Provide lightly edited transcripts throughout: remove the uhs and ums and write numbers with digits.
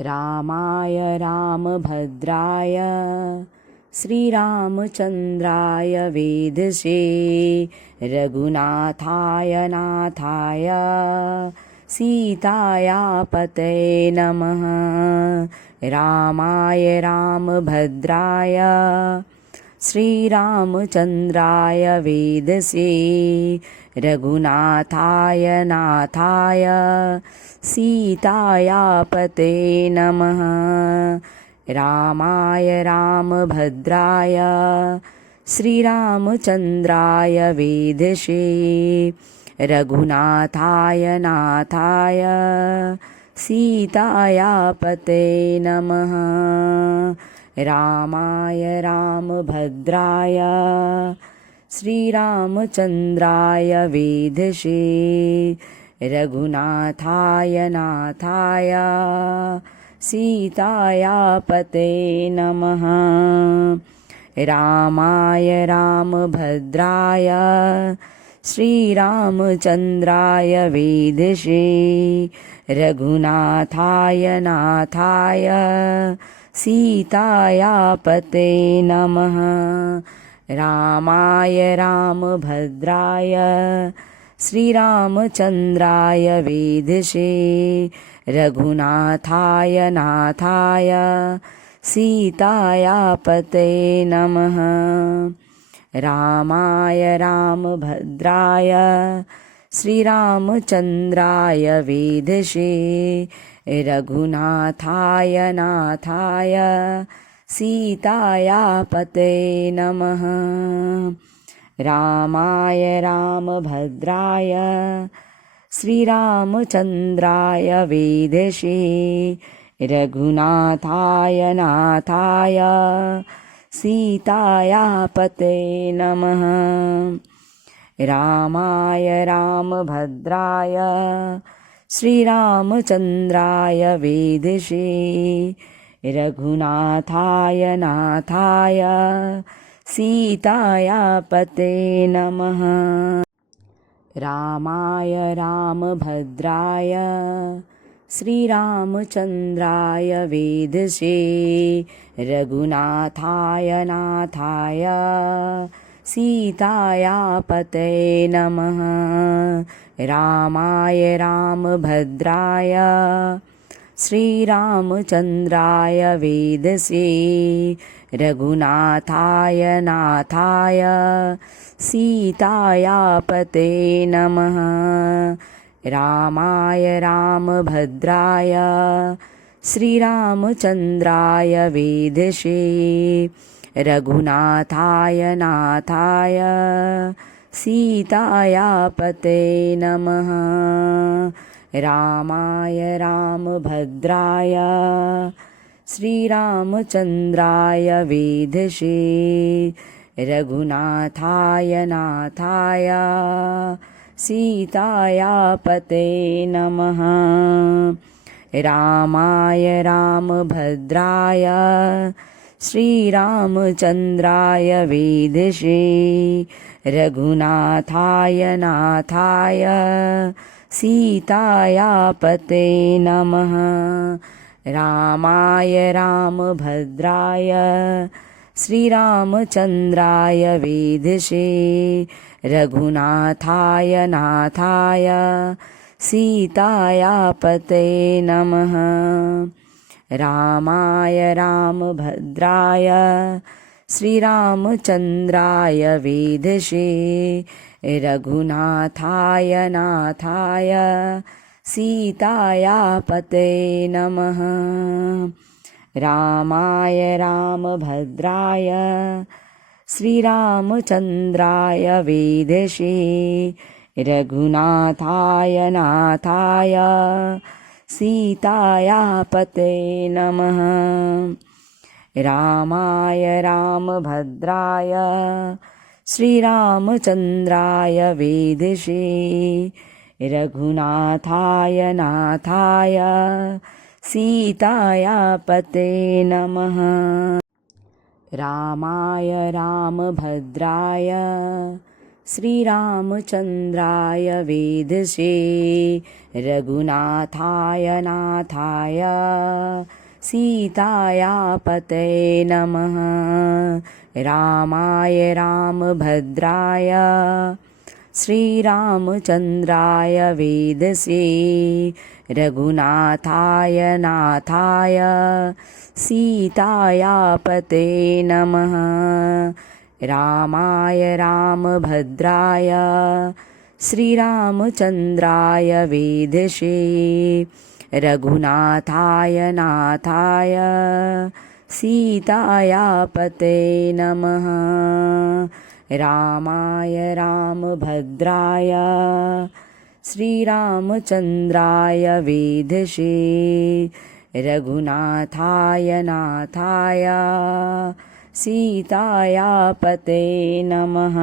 रामाय रामभद्राय श्रीरामचन्द्राय वेधसे रघुनाथाय नाथाय सीतायापते नमः। रामाय रामभद्राय श्रीरामचन्द्राय वेधसे रघुनाथाय नाथाय सीतायापते नमः। रामाय रामभद्राय श्रीरामचन्द्राय वेधसे रघुनाथाय नाथाय सीतायापते नमः। रामाय रामभद्राय श्रीरामचन्द्राय वेधसे रघुनाथाय नाथाय सीतायापते नमः। रामाय रामभद्राय श्रीरामचन्द्राय वेधसे रघुनाथाय नाथाय सीतायापते नमः। रामाय रामभद्राय श्रीरामचन्द्राय वेधसे रघुनाथाय नाथाय सीतायापते नमः। रामाय रामभद्राय श्रीरामचन्द्राय वेधसे रघुनाथाय नाथाय सीतायापते नमः। रामाय रामभद्राय श्रीरामचन्द्राय वेधसे रघुनाथाय नाथाय सीतायापते नमः। रामाय रामभद्राय श्रीरामचन्द्राय वेधसे रघुनाथाय नाथाय सीतायापते नमः। रामाय रामभद्राय श्रीरामचन्द्राय वेधसे रघुनाथाय नाथाय सीतायापते नमः। रामाय रामभद्राय श्रीरामचन्द्राय वेधसे रघुनाथाय नाथाय सीतायापते नमः। रामाय रामभद्राय श्रीरामचन्द्राय वेधसे रघुनाथाय नाथाय सीतायापते नमः। रामाय रामभद्राय श्रीरामचन्द्राय वेधसे रघुनाथाय नाथाय सीतायापते नमः। रामाय रामभद्राय श्रीरामचन्द्राय वेधसे रघुनाथाय नाथाय सीतायापते नमः। रामाय रामभद्राय श्रीरामचन्द्राय वेधसे रघुनाथाय नाथाय सीतायापते नमः। रामाय रामभद्राय श्रीरामचन्द्राय वेधसे रघुनाथाय नाथाय सीतायापते नमः। रामाय रामभद्राय श्रीरामचन्द्राय वेधसे रघुनाथाय नाथाय सीतायापते नमः। रामाय रामभद्राय श्रीरामचन्द्राय वेधसे रघुनाथाय नाथाय सीतायापते नमः। रामाय रामभद्राय श्रीरामचन्द्राय वेधसे रघुनाथाय नाथाय सीतायापतये नमः। रामाय रामभद्राय श्रीरामचन्द्राय वेधसे रघुनाथाय नाथाय सीतायापतये नमः। रामाय रामभद्राय श्रीरामचन्द्राय वेधसे रघुनाथाय नाथाय सीतायापतये नमः। रामाय रामभद्राय श्रीरामचन्द्राय वेधसे रघुनाथाय नाथाय सीतायापतये नमः।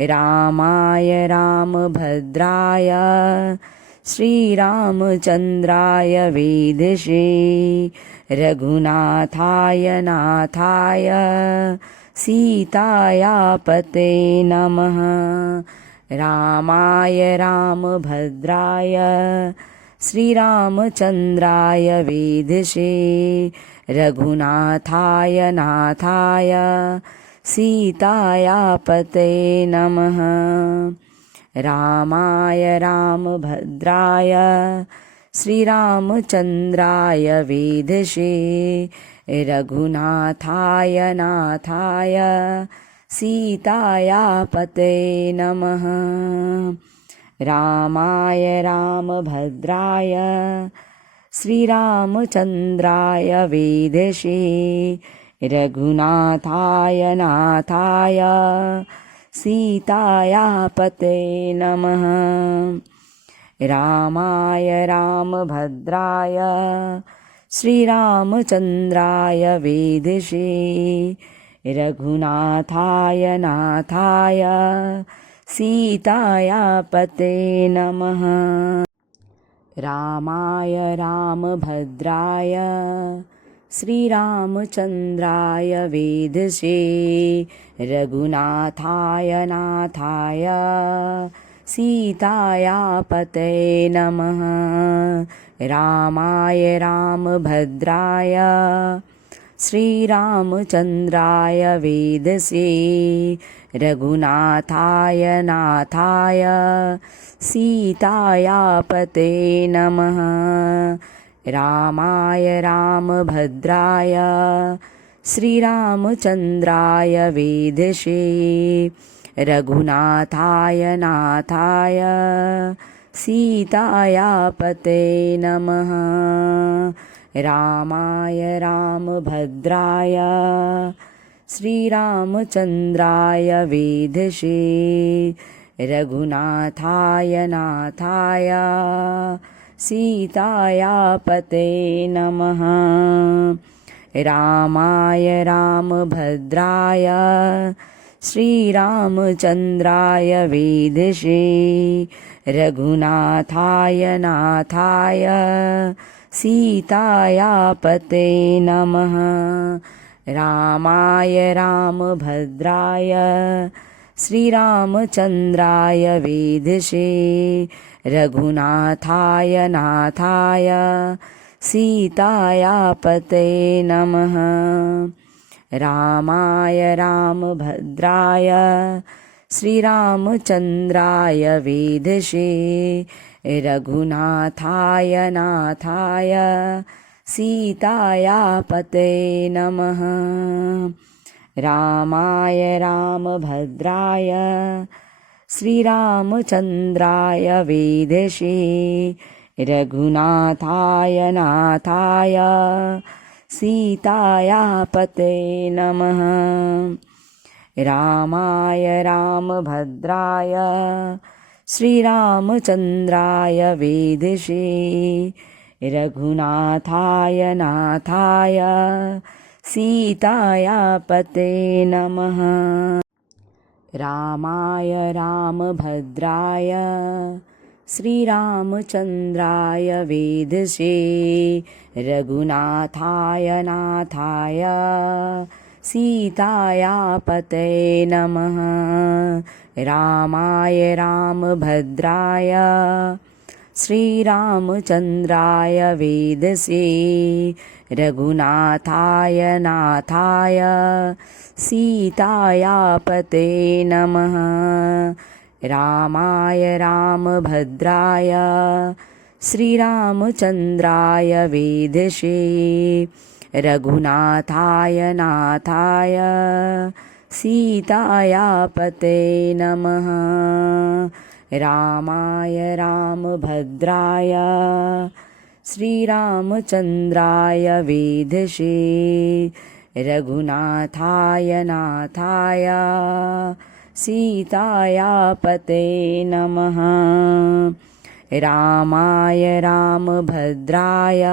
रामाय रामभद्राय श्रीरामचन्द्राय वेधसे रघुनाथाय नाथाय सीतायापतये नमः। रामाय रामभद्राय श्रीरामचन्द्राय वेधसे रघुनाथाय नाथाय सीतायापतये नमः। रामाय रामभद्राय श्रीरामचन्द्राय वेधसे रघुनाथाय नाथाय सीतायापतये नमः। रामाय रामभद्राय श्रीरामचन्द्राय वेधसे रघुनाथाय नाथाय सीतायापतये नमः। रामाय रामभद्राय श्रीरामचन्द्राय वेधसे रघुनाथाय नाथाय सीतायापतये नमः। रामाय रामभद्राय श्रीरामचन्द्राय वेधसे रघुनाथाय नाथाय सीतायापतये नमः। रामाय रामभद्राय श्रीरामचन्द्राय वेधसे रघुनाथाय नाथाय सीतायापतये नमः। रामाय रामभद्राय श्रीरामचन्द्राय वेधसे रघुनाथाय नाथाय सीतायापतये नमः। रामाय रामभद्राय श्रीरामचन्द्राय वेधसे रघुनाथाय नाथाय सीतायापतये नमः। रामाय रामभद्राय श्रीरामचन्द्राय वेधसे रघुनाथाय नाथाय सीतायापतये नमः। रामाय रामभद्राय श्रीरामचन्द्राय वेधसे रघुनाथाय नाथाय सीतायापतये नमः। रामाय रामभद्राय श्रीरामचन्द्राय वेधसे रघुनाथाय नाथाय सीतायापतये नमः। रामाय रामभद्राय श्रीरामचन्द्राय वेधसे रघुनाथाय नाथाय सीतायापतये नमः। रामाय रामभद्राय श्रीरामचन्द्राय वेधसे रघुनाथाय नाथाय सीतायापतये नमः। रामाय रामभद्राय श्रीरामचन्द्राय वेधसे रघुनाथाय नाथाय सीताया पते नमः। रामाय रामभद्राय श्रीरामचन्द्राय वेदसे रघुनाथाय नाथाय सीताया पते नमः। रामाय रामभद्राय श्रीरामचन्द्राय वेदसे रघुनाथाय नाथाय सीताया पते नमः। रामाय रामभद्राय श्रीरामचन्द्राय वेदसे रघुनाथाय नाथाय सीताया पते नमः। रामाय रामभद्राय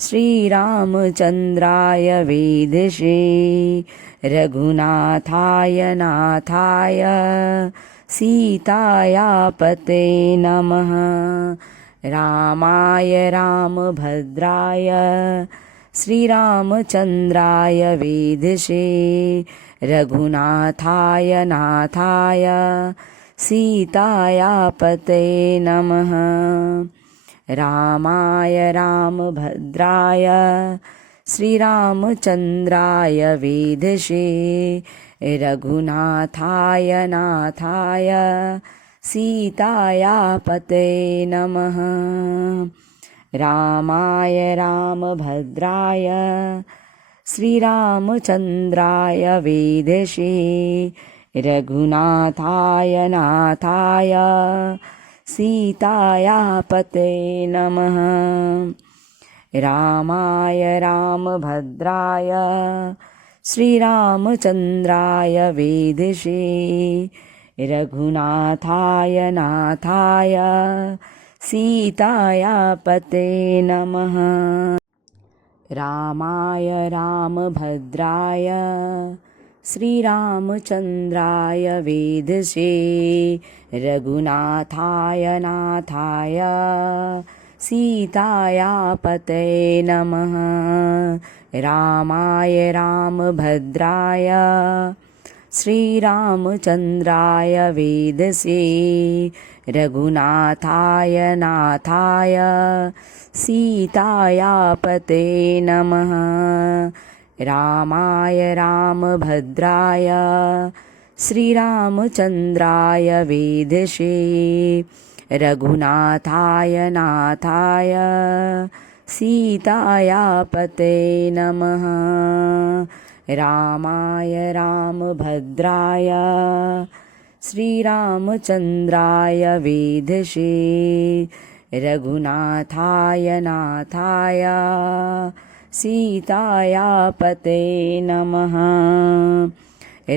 श्रीरामचन्द्राय वेदसे रघुनाथाय नाथाय सीताया पते नमः। रामाय रामभद्राय श्रीरामचन्द्राय वेदसे रघुनाथाय नाथाय सीताया पते नमः। रामाय रामभद्राय श्रीरामचन्द्राय वेदसे रघुनाथाय नाथाय सीताया पते नमः। रामाय रामभद्राय श्रीरामचन्द्राय वेदसे रघुनाथाय नाथाय सीताया पते नमः। रामाय रामभद्राय श्रीरामचन्द्राय वेदसे रघुनाथाय नाथाय सीताया पते नमः। रामाय रामभद्राय श्रीरामचन्द्राय वेदसे रघुनाथाय नाथाय सीताया पते नमः। रामाय रामभद्राय श्रीरामचन्द्राय वेदसे रघुनाथाय नाथाय सीताया पते नमः। रामाय रामभद्राय श्रीरामचन्द्राय वेदसे रघुनाथाय नाथाय सीताया पते नमः। रामाय रामभद्राय श्रीरामचन्द्राय वेदसे रघुनाथाय नाथाय सीताया पते नमः।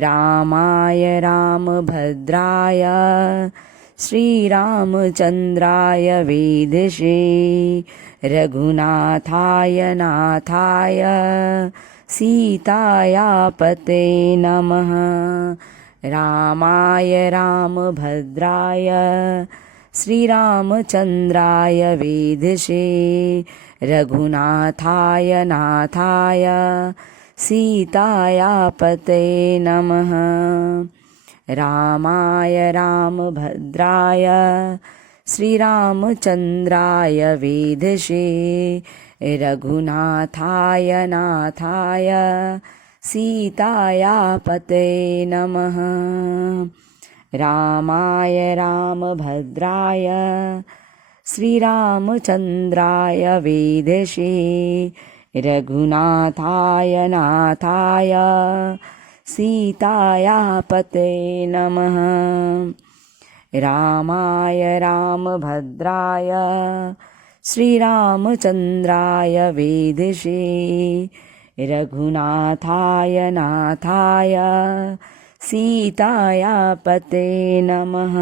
रामाय रामभद्राय श्रीरामचन्द्राय वेदसे रघुनाथाय नाथाय सीताया पते नमः। रामाय रामभद्राय श्रीरामचन्द्राय वेदसे रघुनाथाय नाथाय सीताया पते नमः। रामाय रामभद्राय श्रीरामचन्द्राय वेदसे रघुनाथाय नाथाय सीताया पते नमः। रामाय रामभद्राय श्रीरामचन्द्राय वेदसे रघुनाथाय नाथाय सीताया पते नमः। रामाय रामभद्राय श्रीरामचन्द्राय वेदसे रघुनाथाय नाथाय सीताया पते नमः।